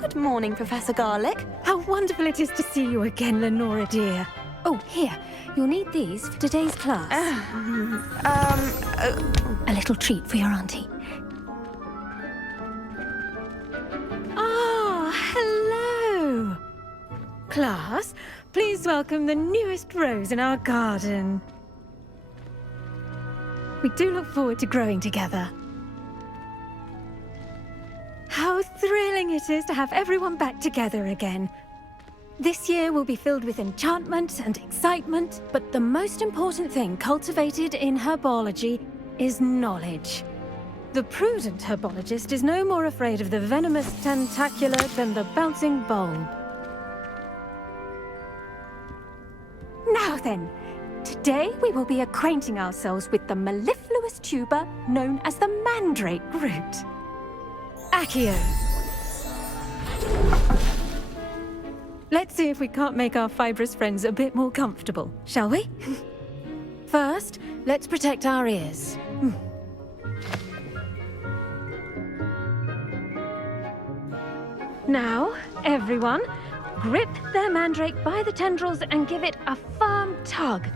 Good morning, Professor Garlick. How wonderful it is to see you again, Lenora dear. Oh, here. You'll need these for today's class. A little treat for your auntie. Ah, hello! Class, please welcome the newest rose in our garden. We do look forward to growing together. How thrilling it is to have everyone back together again. This year will be filled with enchantment and excitement, but the most important thing cultivated in herbology is knowledge. The prudent herbologist is no more afraid of the venomous tentacula than the bouncing bulb. Now then, today we will be acquainting ourselves with the mellifluous tuber known as the mandrake root. Accio. Let's see if we can't make our fibrous friends a bit more comfortable, shall we? First, let's protect our ears. Now, everyone, grip their mandrake by the tendrils and give it a firm tug.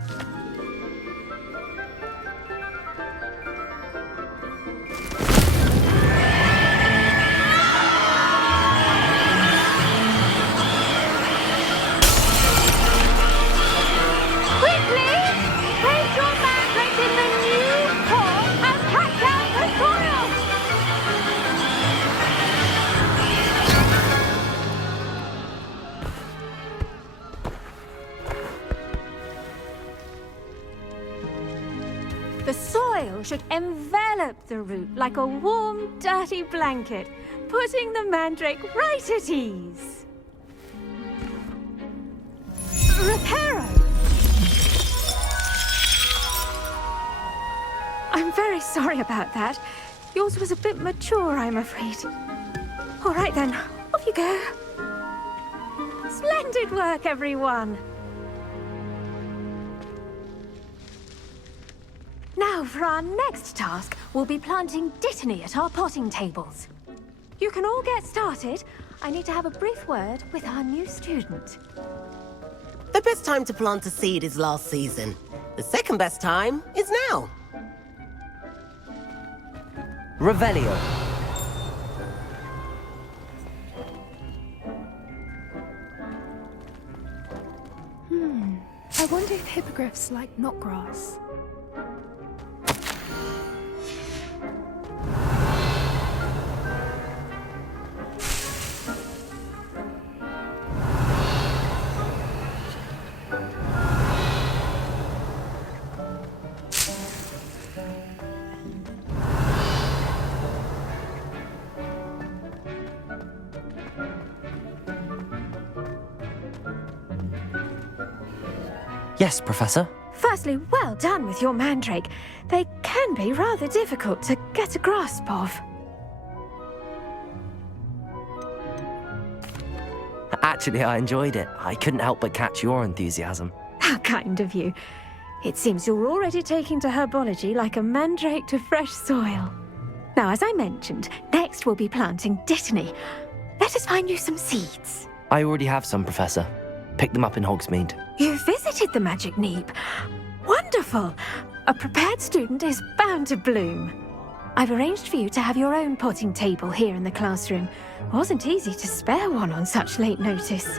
The soil should envelop the root like a warm, dirty blanket, putting the mandrake right at ease. Reparo! I'm very sorry about that. Yours was a bit mature, I'm afraid. All right then, off you go. Splendid work, everyone! Now, for our next task, we'll be planting dittany at our potting tables. You can all get started. I need to have a brief word with our new student. The best time to plant a seed is last season. The second best time is now. Revelio. I wonder if hippogriffs like knotgrass. Yes, Professor. Firstly, well done with your mandrake. They can be rather difficult to get a grasp of. Actually, I enjoyed it. I couldn't help but catch your enthusiasm. How kind of you. It seems you're already taking to herbology like a mandrake to fresh soil. Now, as I mentioned, next we'll be planting dittany. Let us find you some seeds. I already have some, Professor. Picked them up in Hogsmeade. You visited the Magic Neep. Wonderful! A prepared student is bound to bloom. I've arranged for you to have your own potting table here in the classroom. Wasn't easy to spare one on such late notice.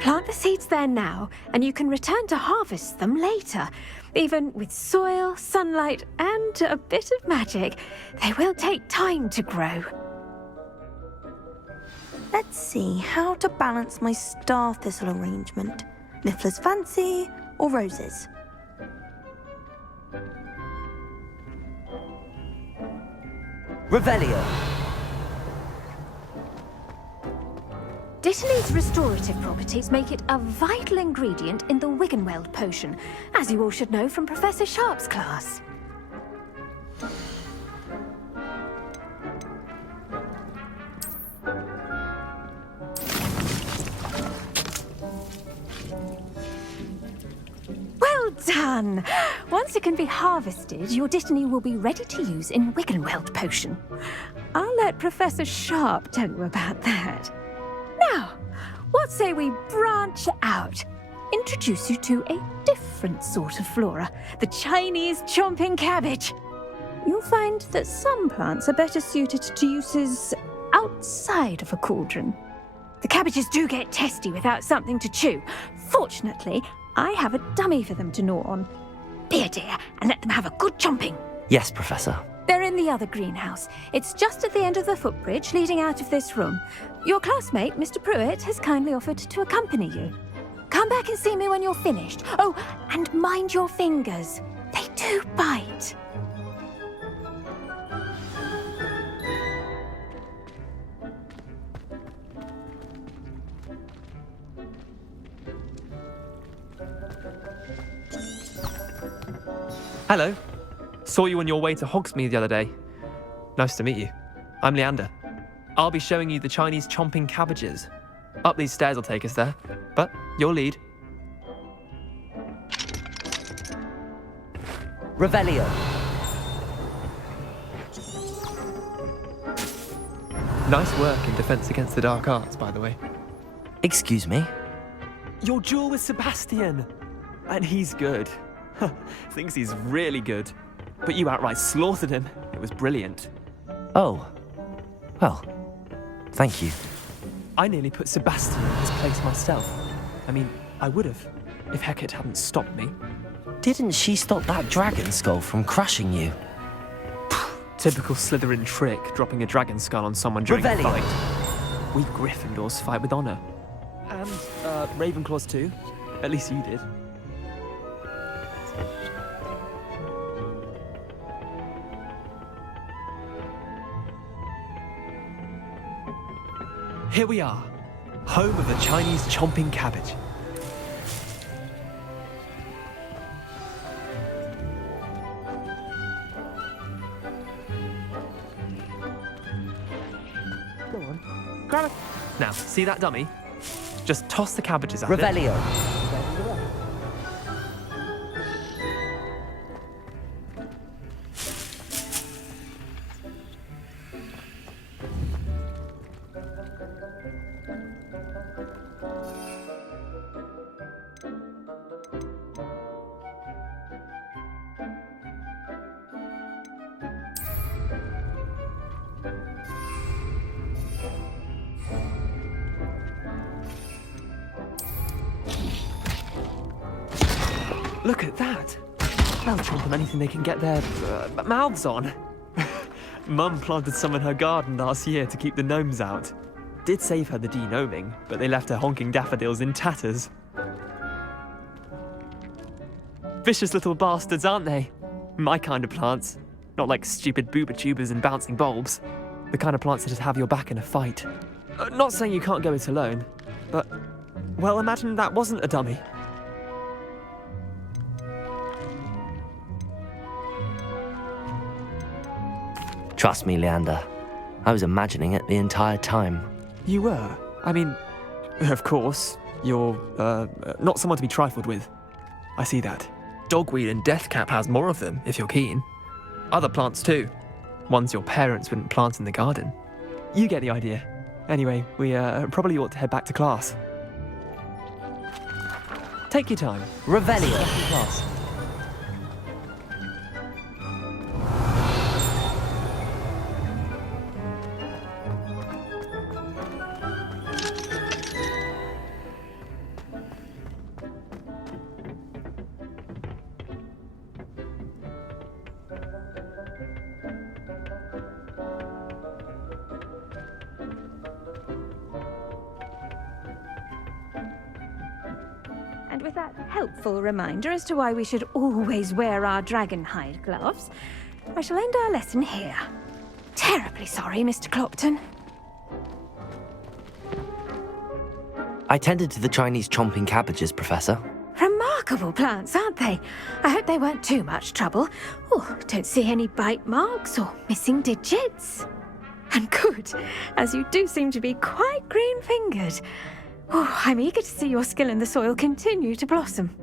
Plant the seeds there now, and you can return to harvest them later. Even with soil, sunlight, and a bit of magic, they will take time to grow. Let's see how to balance my star thistle arrangement. Niffler's fancy or roses? Revelio. Dittany's restorative properties make it a vital ingredient in the Wiggenweld potion, as you all should know from Professor Sharp's class. Well done! Once it can be harvested, your dittany will be ready to use in Wiggenweld potion. I'll let Professor Sharp tell you about that. Now, what say we branch out? Introduce you to a different sort of flora, the Chinese chomping cabbage. You'll find that some plants are better suited to uses outside of a cauldron. The cabbages do get testy without something to chew. Fortunately, I have a dummy for them to gnaw on. Be a dear and let them have a good chomping. Yes, Professor. They're in the other greenhouse. It's just at the end of the footbridge leading out of this room. Your classmate, Mr. Pruitt, has kindly offered to accompany you. Come back and see me when you're finished. Oh, and mind your fingers. They do bite. Hello. Saw you on your way to Hogsmeade the other day. Nice to meet you. I'm Leander. I'll be showing you the Chinese chomping cabbages. Up these stairs will take us there, but your lead. Revelio. Nice work in Defense Against the Dark Arts, by the way. Excuse me? Your duel with Sebastian! And he's good. Thinks he's really good. But you outright slaughtered him. It was brilliant. Oh. Well, thank you. I nearly put Sebastian in his place myself. I mean, I would have, if Hecate hadn't stopped me. Didn't she stop that dragon skull from crushing you? Typical Slytherin trick, dropping a dragon skull on someone during a Revelio. fight. We Gryffindors fight with honor. And, Ravenclaws too. At least you did. Here we are, home of the Chinese chomping cabbage. Go on, grab it. Now, see that dummy? Just toss the cabbages at it. Revelio. Look at that. They'll chomp on anything they can get their mouths on. Mum planted some in her garden last year to keep the gnomes out. Did save her the de-gnoming, but they left her honking daffodils in tatters. Vicious little bastards, aren't they? My kind of plants. Not like stupid booba tubers and bouncing bulbs. The kind of plants that'd have your back in a fight. Not saying you can't go it alone, but, well, imagine that wasn't a dummy. Trust me, Leander. I was imagining it the entire time. You were? I mean, of course, you're, not someone to be trifled with. I see that. Dogweed and Deathcap has more of them, if you're keen. Other plants too. Ones your parents wouldn't plant in the garden. You get the idea. Anyway, we, probably ought to head back to class. Take your time. Revelio. Class. And with that helpful reminder as to why we should always wear our dragon hide gloves, I shall end our lesson here. Terribly sorry, Mr. Clopton. I tended to the Chinese chomping cabbages, Professor. Remarkable plants, aren't they? I hope they weren't too much trouble. Oh, don't see any bite marks or missing digits. And good, as you do seem to be quite green-fingered. Oh, I'm eager to see your skill in the soil continue to blossom.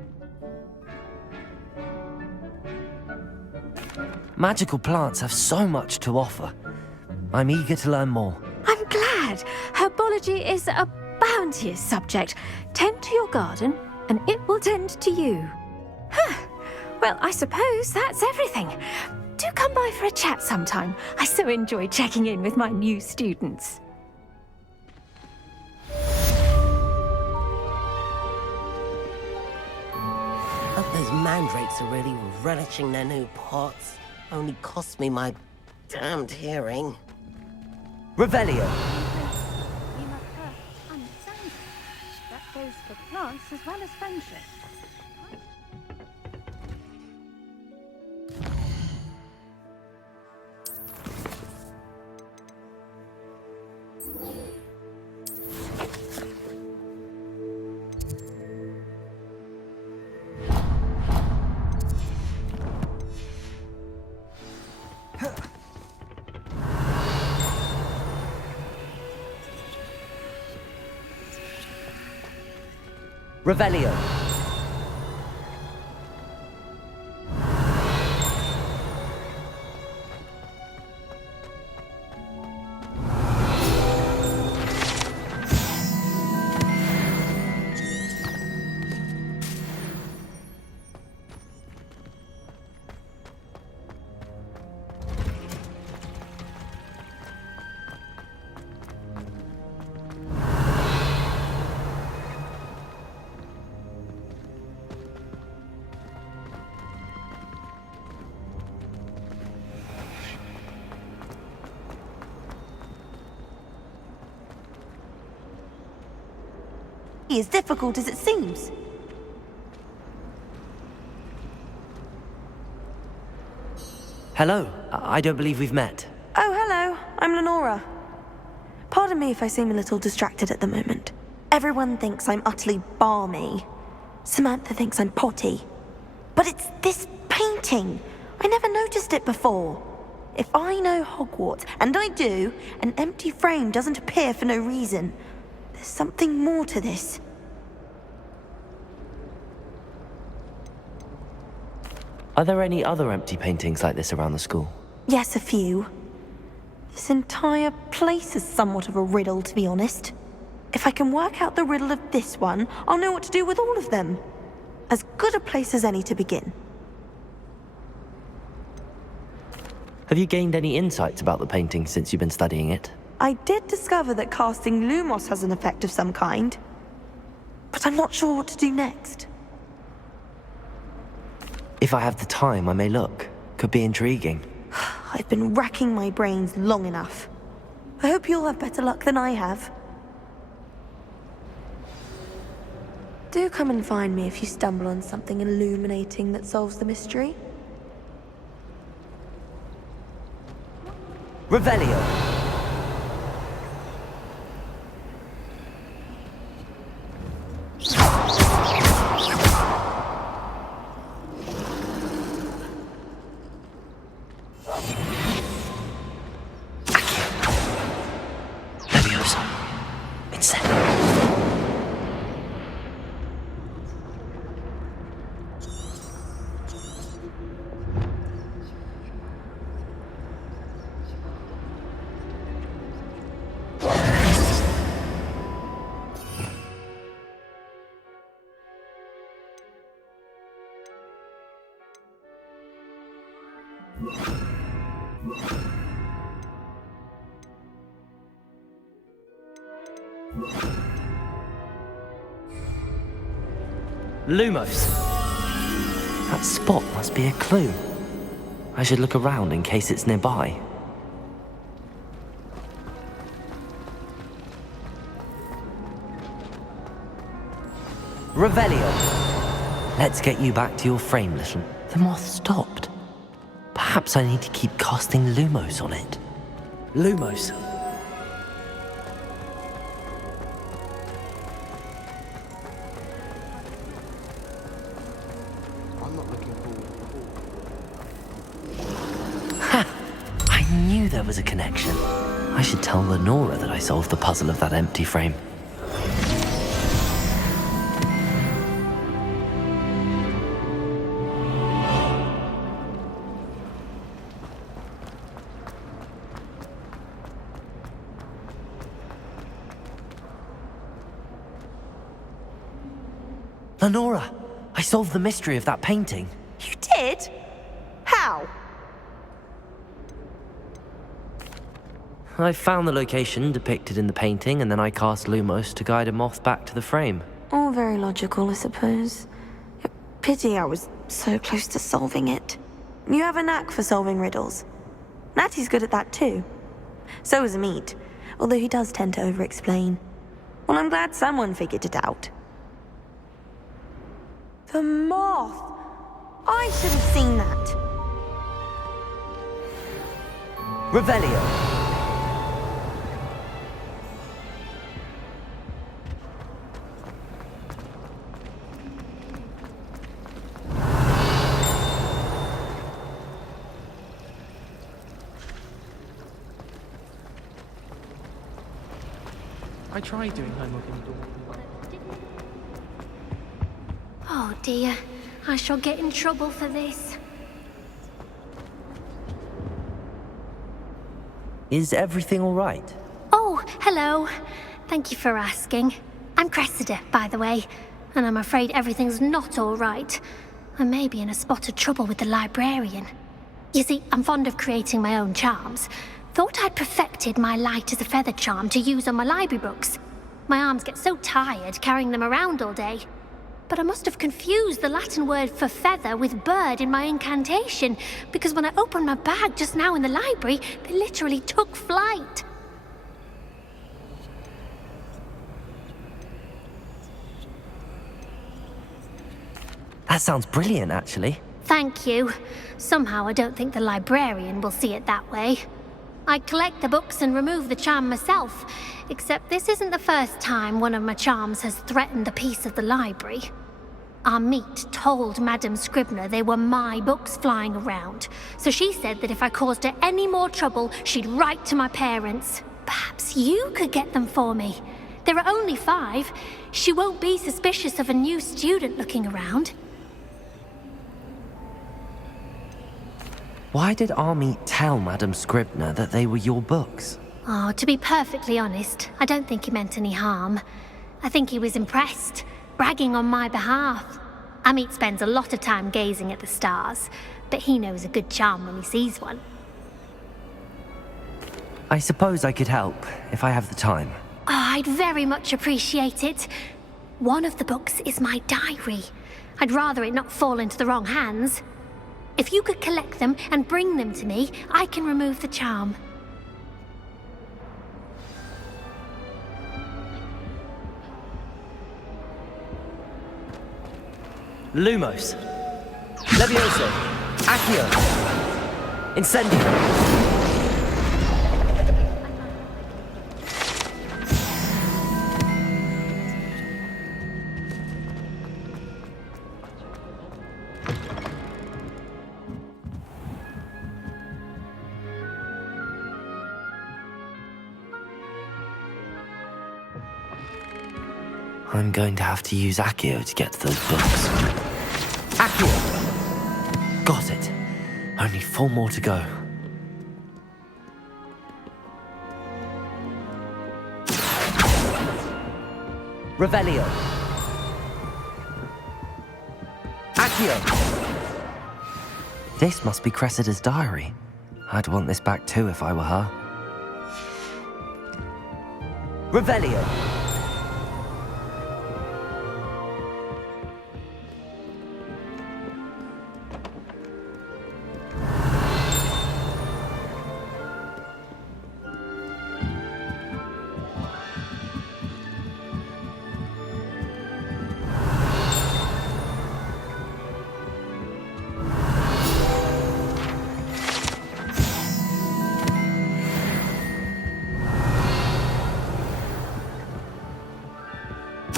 Magical plants have so much to offer. I'm eager to learn more. I'm glad. Herbology is a bounteous subject. Tend to your garden, and it will tend to you. Huh. Well, I suppose that's everything. Do come by for a chat sometime. I so enjoy checking in with my new students. Hope those mandrakes are really relishing their new pots. Only cost me my damned hearing. Revelio! You must first understand. That goes for plants as well as friendship. Revelio! As difficult as it seems. Hello. I don't believe we've met. Oh, hello. I'm Lenora. Pardon me if I seem a little distracted at the moment. Everyone thinks I'm utterly balmy. Samantha thinks I'm potty. But it's this painting. I never noticed it before. If I know Hogwarts, and I do, an empty frame doesn't appear for no reason. There's something more to this. Are there any other empty paintings like this around the school? Yes, a few. This entire place is somewhat of a riddle, to be honest. If I can work out the riddle of this one, I'll know what to do with all of them. As good a place as any to begin. Have you gained any insights about the painting since you've been studying it? I did discover that casting Lumos has an effect of some kind. But I'm not sure what to do next. If I have the time, I may look. Could be intriguing. I've been racking my brains long enough. I hope you'll have better luck than I have. Do come and find me if you stumble on something illuminating that solves the mystery. Revelio! Leviosa. Incendio. Lumos! That spot must be a clue. I should look around in case it's nearby. Revelio! Let's get you back to your frame, little. The moth stopped. Perhaps I need to keep casting Lumos on it. Lumos. I knew there was a connection. I should tell Lenora that I solved the puzzle of that empty frame. Lenora, I solved the mystery of that painting. You did? How? I found the location depicted in the painting, and then I cast Lumos to guide a moth back to the frame. All very logical, I suppose. Pity I was so close to solving it. You have a knack for solving riddles. Natty's good at that too. So is Amit, although he does tend to over-explain. Well, I'm glad someone figured it out. The moth! I should have seen that. Revelio. I tried doing homework in Oh dear, I shall get in trouble for this. Is everything all right? Oh, hello. Thank you for asking. I'm Cressida, by the way, and I'm afraid everything's not all right. I may be in a spot of trouble with the librarian. You see, I'm fond of creating my own charms. Thought I'd perfected my light as a feather charm to use on my library books. My arms get so tired carrying them around all day. But I must have confused the Latin word for feather with bird in my incantation, because when I opened my bag just now in the library, they literally took flight. That sounds brilliant, actually. Thank you. Somehow I don't think the librarian will see it that way. I collect the books and remove the charm myself, except this isn't the first time one of my charms has threatened the peace of the library. Amit told Madame Scribner they were my books flying around, so she said that if I caused her any more trouble, she'd write to my parents. Perhaps you could get them for me. There are only 5. She won't be suspicious of a new student looking around. Why did Army tell Madame Scribner that they were your books? Oh, to be perfectly honest, I don't think he meant any harm. I think he was impressed, bragging on my behalf. Amit spends a lot of time gazing at the stars, but he knows a good charm when he sees one. I suppose I could help, if I have the time. Oh, I'd very much appreciate it. One of the books is my diary. I'd rather it not fall into the wrong hands. If you could collect them and bring them to me, I can remove the charm. Lumos. Levioso. Accio. Incendio. I'm going to have to use Accio to get to those books. Accio! Got it. Only 4 more to go. Revelio. Accio! This must be Cressida's diary. I'd want this back too if I were her. Revelio.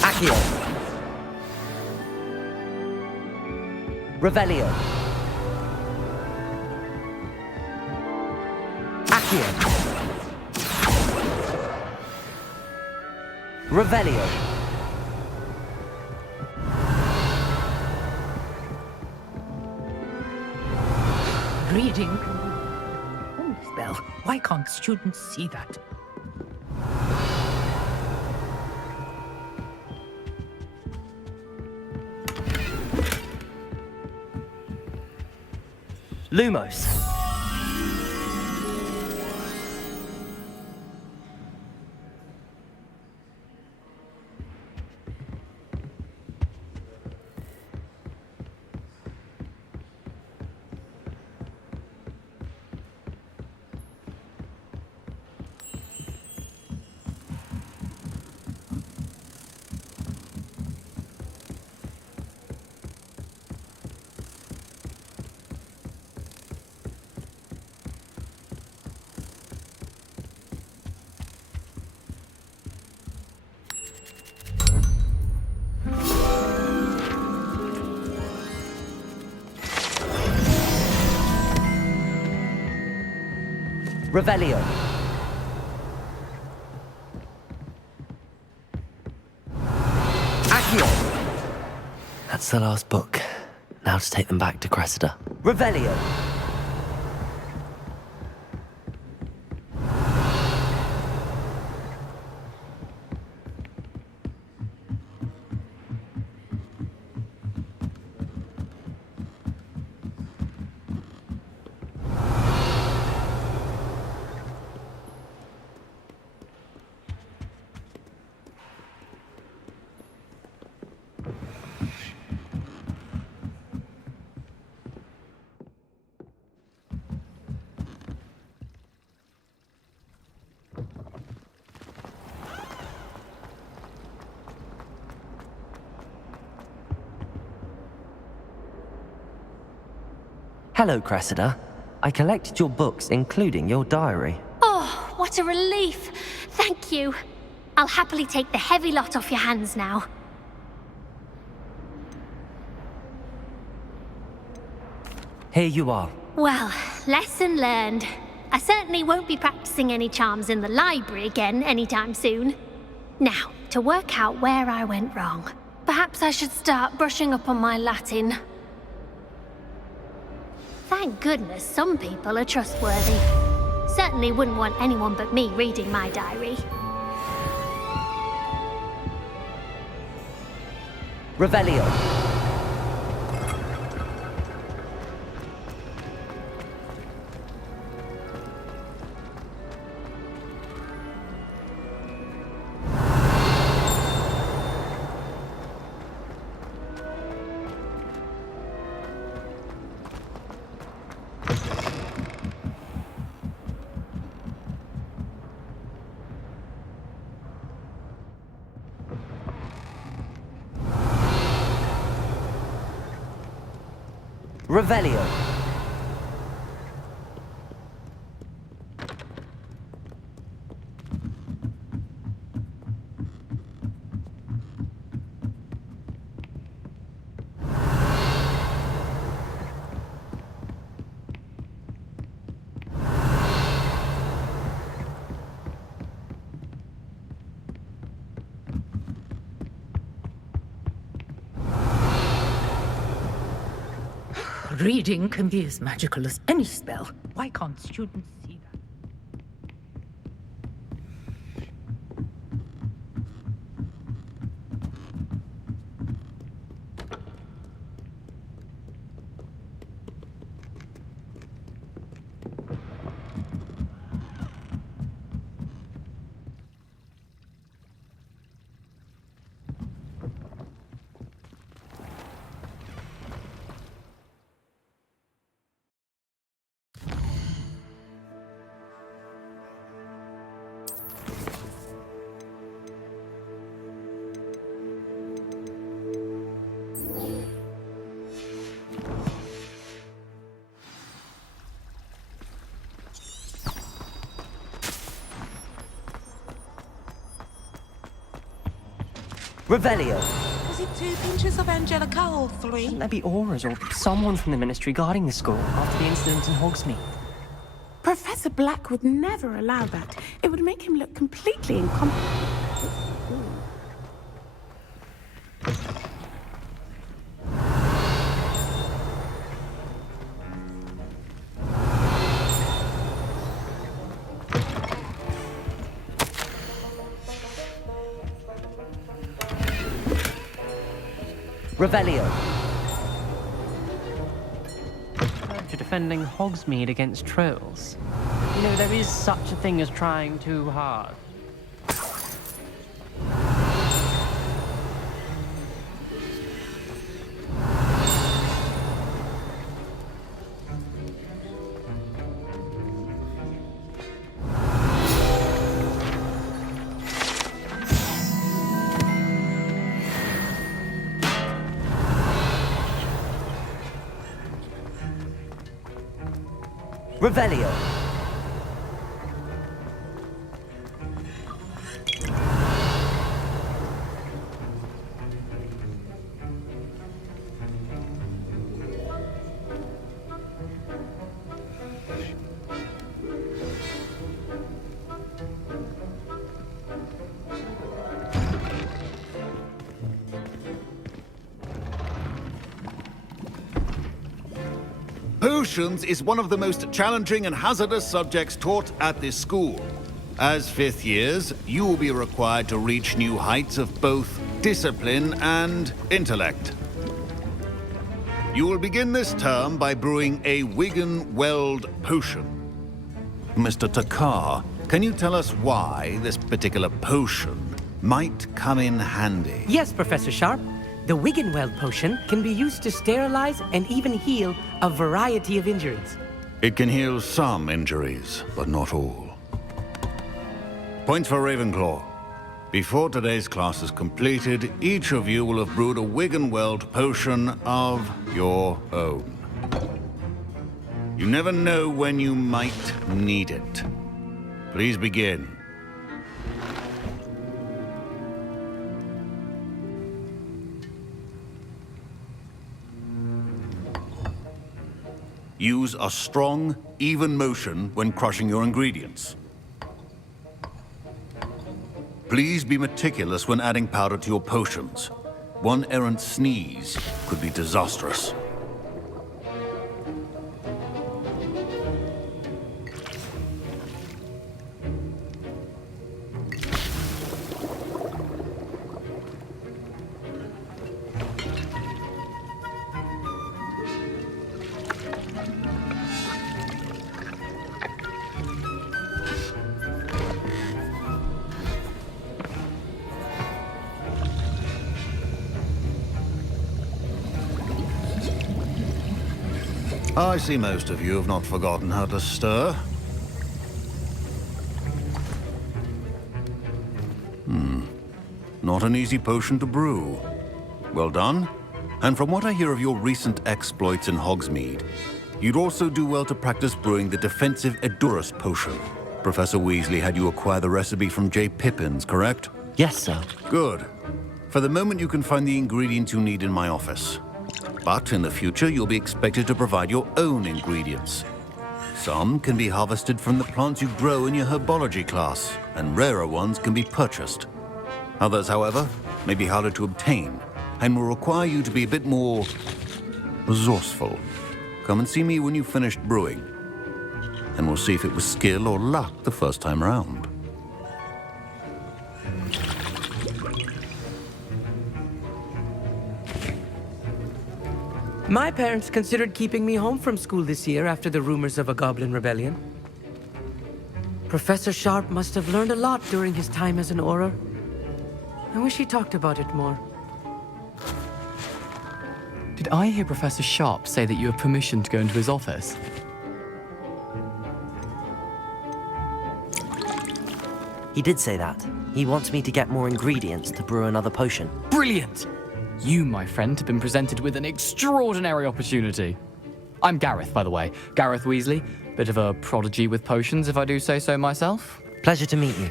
Accio. Revelio. Accio. Revelio. Reading can be a spell. Why can't students see that? Lumos. Revelio. Accio. That's the last book. Now to take them back to Cressida. Revelio. Hello, Cressida. I collected your books, including your diary. Oh, what a relief. Thank you. I'll happily take the heavy lot off your hands now. Here you are. Well, lesson learned. I certainly won't be practicing any charms in the library again anytime soon. Now, to work out where I went wrong. Perhaps I should start brushing up on my Latin. Thank goodness some people are trustworthy. Certainly wouldn't want anyone but me reading my diary. Revelio. Revelio. Reading can be as magical as any spell. Why can't students see that? Revelio. Was it 2 pinches of Angelica or 3? Shouldn't there be auras or someone from the ministry guarding the school after the incident in Hogsmeade? Professor Black would never allow that. It would make him look completely incompetent. Revelio. To defending Hogsmeade against trolls. You know, there is such a thing as trying too hard. Revelio. Potions is one of the most challenging and hazardous subjects taught at this school. As fifth years, you will be required to reach new heights of both discipline and intellect. You will begin this term by brewing a Wiggenweld potion. Mr. Takar, can you tell us why this particular potion might come in handy? Yes, Professor Sharp. The Wiggenweld potion can be used to sterilize and even heal a variety of injuries. It can heal some injuries, but not all. Points for Ravenclaw. Before today's class is completed, each of you will have brewed a Wiggenweld potion of your own. You never know when you might need it. Please begin. Use a strong, even motion when crushing your ingredients. Please be meticulous when adding powder to your potions. One errant sneeze could be disastrous. I see most of you have not forgotten how to stir. Not an easy potion to brew. Well done. And from what I hear of your recent exploits in Hogsmeade, you'd also do well to practice brewing the defensive Edurus potion. Professor Weasley had you acquire the recipe from J. Pippins, correct? Yes, sir. Good. For the moment, you can find the ingredients you need in my office. But in the future, you'll be expected to provide your own ingredients. Some can be harvested from the plants you grow in your herbology class, and rarer ones can be purchased. Others, however, may be harder to obtain, and will require you to be a bit more resourceful. Come and see me when you've finished brewing, and we'll see if it was skill or luck the first time around. My parents considered keeping me home from school this year after the rumors of a goblin rebellion. Professor Sharp must have learned a lot during his time as an Auror. I wish he talked about it more. Did I hear Professor Sharp say that you have permission to go into his office? He did say that. He wants me to get more ingredients to brew another potion. Brilliant! You, my friend, have been presented with an extraordinary opportunity. I'm Gareth, by the way. Gareth Weasley. Bit of a prodigy with potions, if I do say so myself. Pleasure to meet you.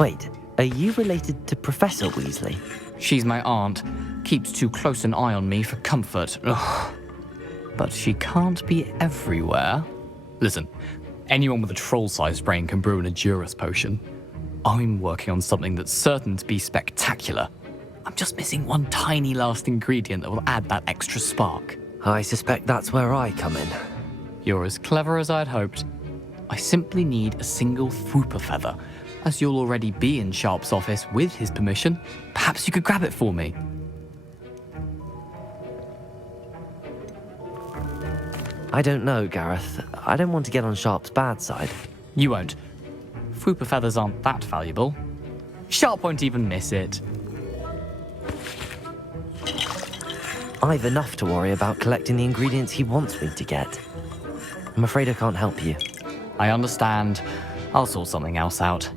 Wait, are you related to Professor Weasley? She's my aunt. Keeps too close an eye on me for comfort. Ugh. But she can't be everywhere. Listen, anyone with a troll-sized brain can brew an Edurus potion. I'm working on something that's certain to be spectacular. I'm just missing one tiny last ingredient that will add that extra spark. I suspect that's where I come in. You're as clever as I'd hoped. I simply need a single Fwooper feather. As you'll already be in Sharp's office with his permission, perhaps you could grab it for me. I don't know, Gareth. I don't want to get on Sharp's bad side. You won't. Fwooper feathers aren't that valuable. Sharp won't even miss it. I've enough to worry about collecting the ingredients he wants me to get. I'm afraid I can't help you. I understand. I'll sort something else out.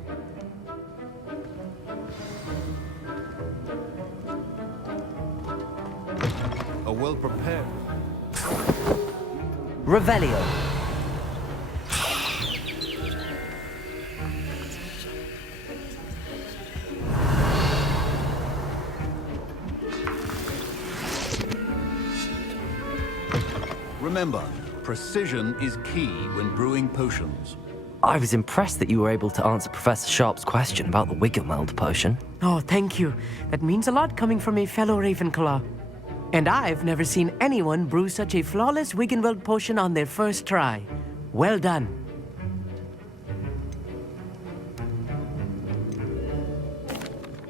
A well-prepared... Revelio. Remember, precision is key when brewing potions. I was impressed that you were able to answer Professor Sharp's question about the Wiggenweld potion. Oh, thank you. That means a lot coming from a fellow Ravenclaw. And I've never seen anyone brew such a flawless Wiggenweld potion on their first try. Well done.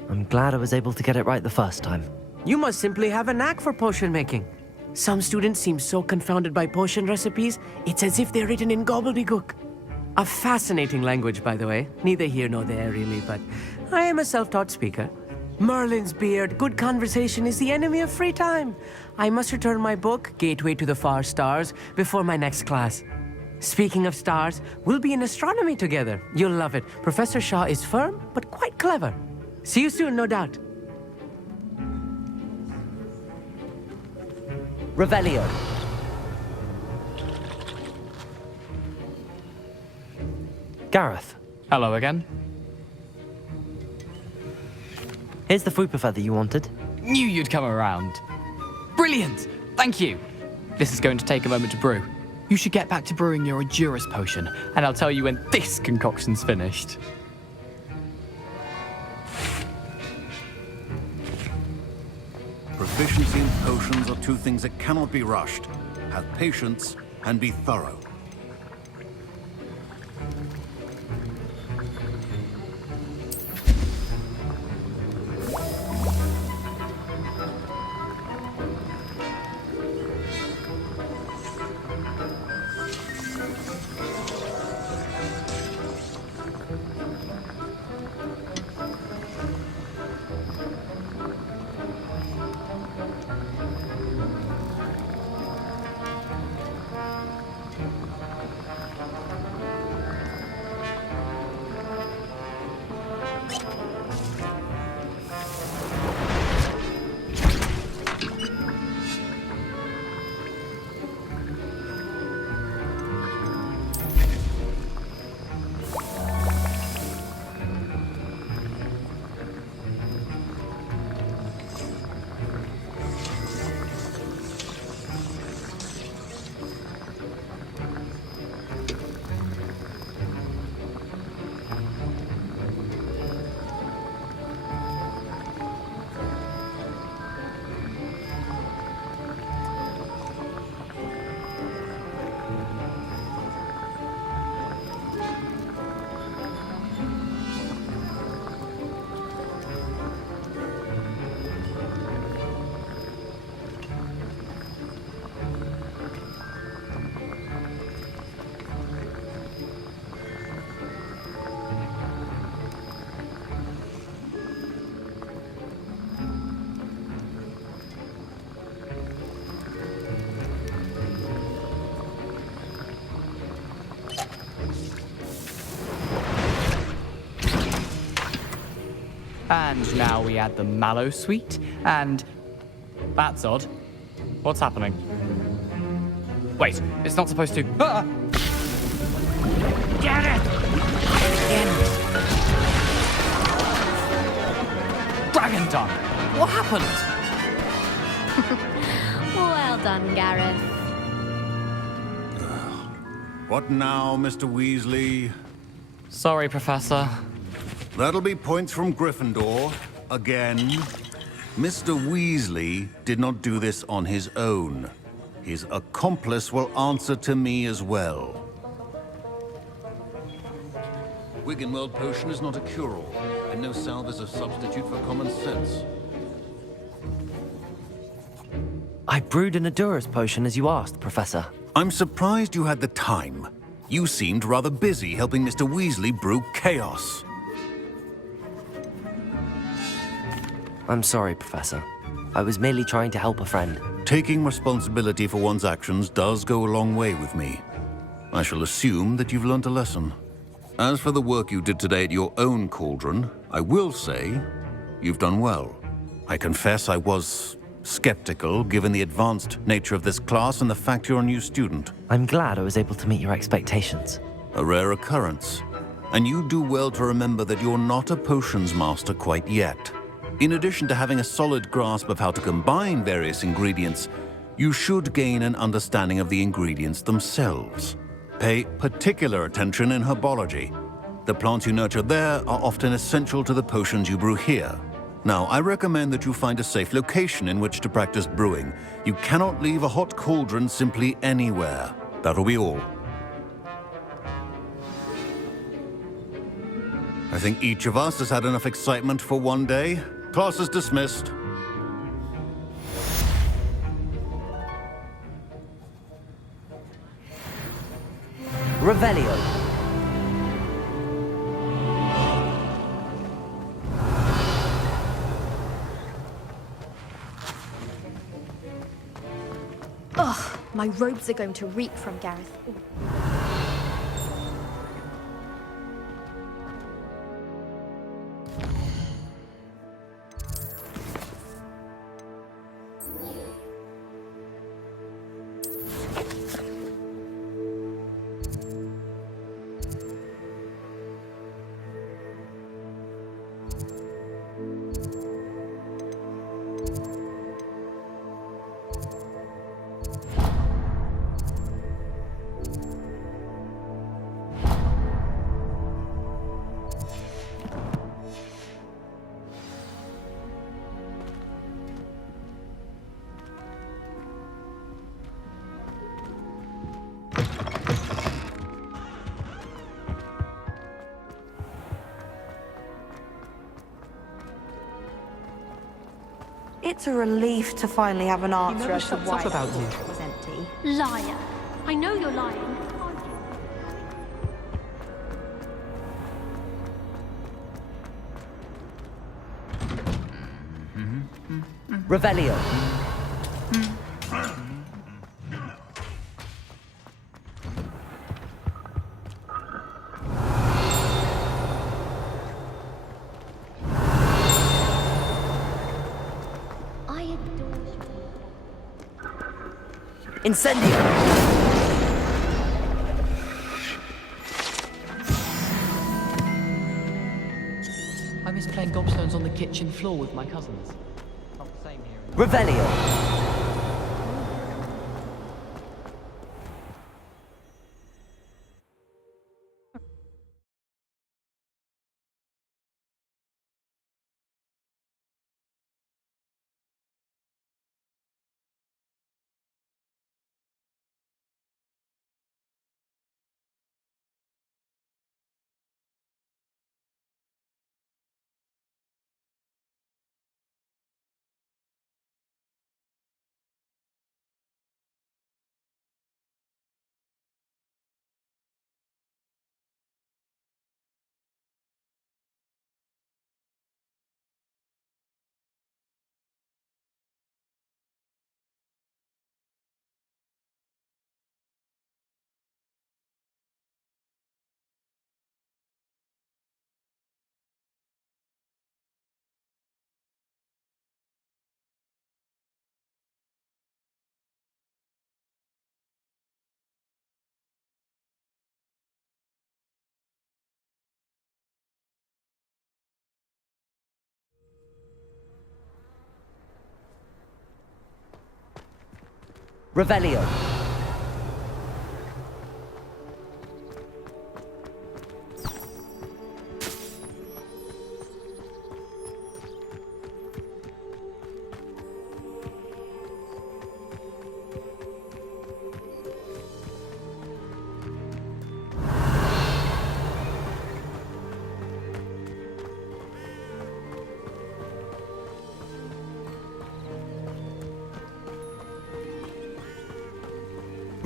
I'm glad I was able to get it right the first time. You must simply have a knack for potion making. Some students seem so confounded by potion recipes, it's as if they're written in gobbledygook. A fascinating language, by the way. Neither here nor there, really, but I am a self-taught speaker. Merlin's beard, good conversation is the enemy of free time. I must return my book, Gateway to the Far Stars, before my next class. Speaking of stars, we'll be in astronomy together. You'll love it. Professor Shaw is firm, but quite clever. See you soon, no doubt. Revelio. Gareth. Hello again. Here's the Fwooper feather you wanted. Knew you'd come around. Brilliant! Thank you. This is going to take a moment to brew. You should get back to brewing your Edurus potion, and I'll tell you when this concoction's finished. Proficiency in potions are two things that cannot be rushed. Have patience and be thorough. And now we add the mallow sweet, and... That's odd. What's happening? Wait, it's not supposed to... Ah! Get it! Dragon tongue! What happened? Well done, Gareth. What now, Mr. Weasley? Sorry, Professor. That'll be points from Gryffindor, again. Mr. Weasley did not do this on his own. His accomplice will answer to me as well. Wiggenweld potion is not a cure-all, and no salve is a substitute for common sense. I brewed an Edurus potion as you asked, Professor. I'm surprised you had the time. You seemed rather busy helping Mr. Weasley brew chaos. I'm sorry, Professor. I was merely trying to help a friend. Taking responsibility for one's actions does go a long way with me. I shall assume that you've learnt a lesson. As for the work you did today at your own cauldron, I will say you've done well. I confess I was skeptical, given the advanced nature of this class and the fact you're a new student. I'm glad I was able to meet your expectations. A rare occurrence. And you do well to remember that you're not a potions master quite yet. In addition to having a solid grasp of how to combine various ingredients, you should gain an understanding of the ingredients themselves. Pay particular attention in herbology. The plants you nurture there are often essential to the potions you brew here. Now, I recommend that you find a safe location in which to practice brewing. You cannot leave a hot cauldron simply anywhere. That'll be all. I think each of us has had enough excitement for one day. Class is dismissed. Revelio. Ugh, my robes are going to reek from Gareth. It's a relief to finally have an answer as to why about you. it was empty. Liar. I know you're lying. Revelio. Incendio! I miss playing gobstones on the kitchen floor with my cousins. Not the same here. Revelio! Revelio.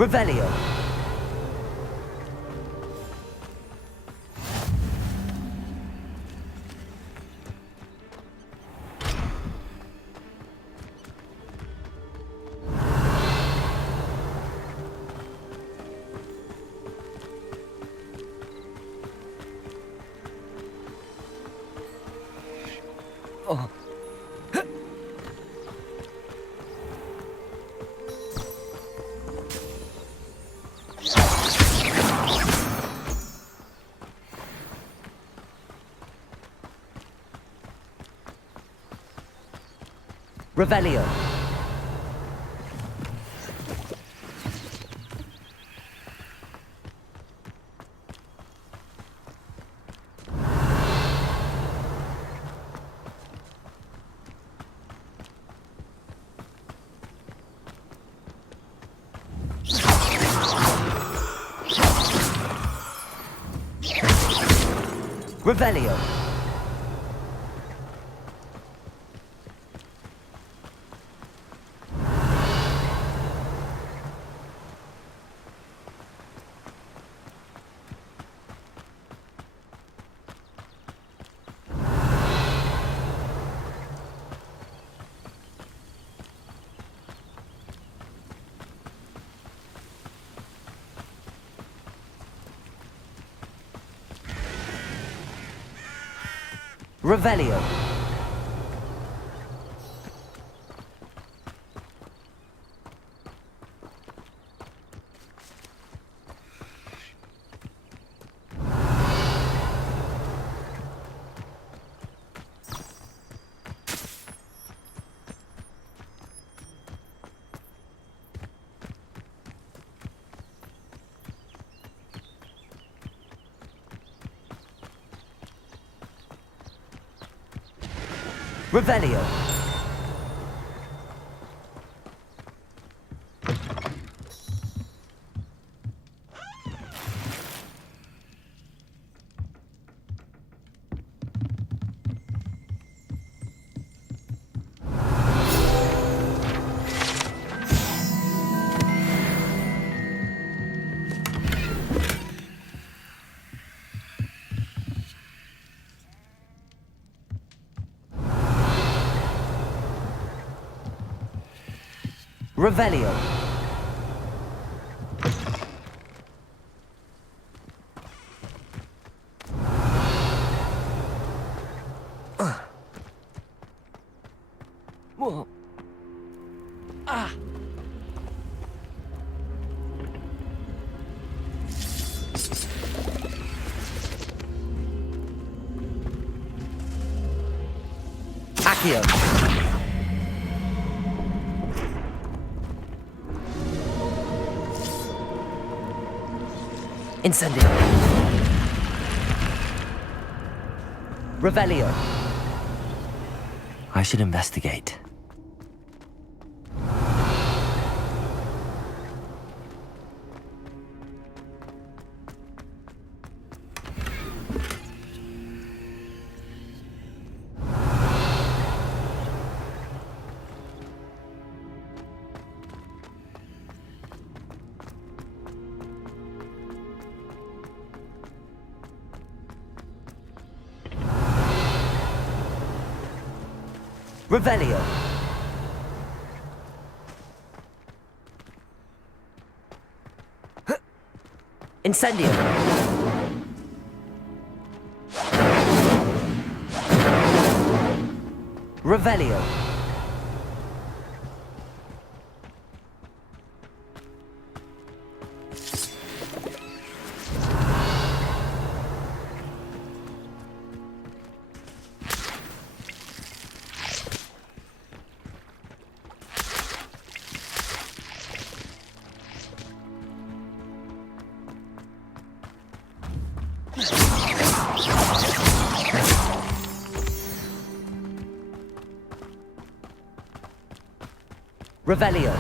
Revelio. Oh. Revelio. Revelio. Revelio. Revelio. Revelio. Whoa. Ah. Accio. Incendio. Revelio. I should investigate. Revelio. Incendio. Revelio. Revelio.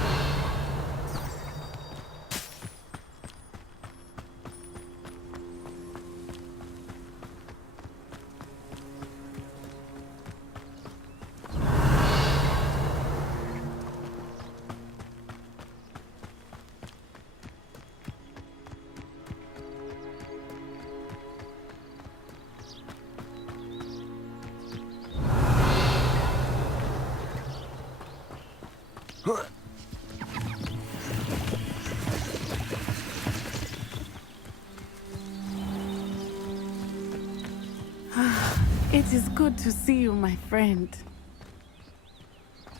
It is good to see you, my friend.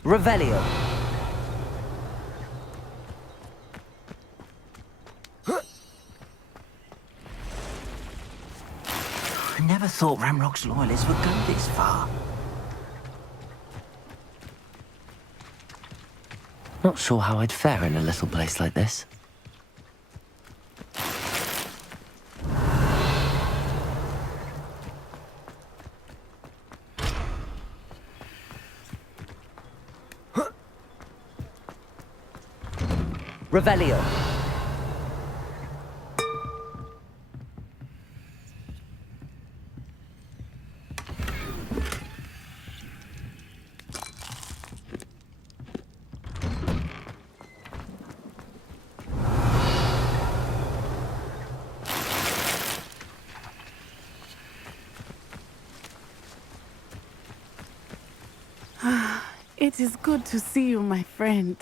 Revelio. I never thought Ramrock's loyalists would go this far. Not sure how I'd fare in a little place like this. Revelio. It is good to see you, my friend.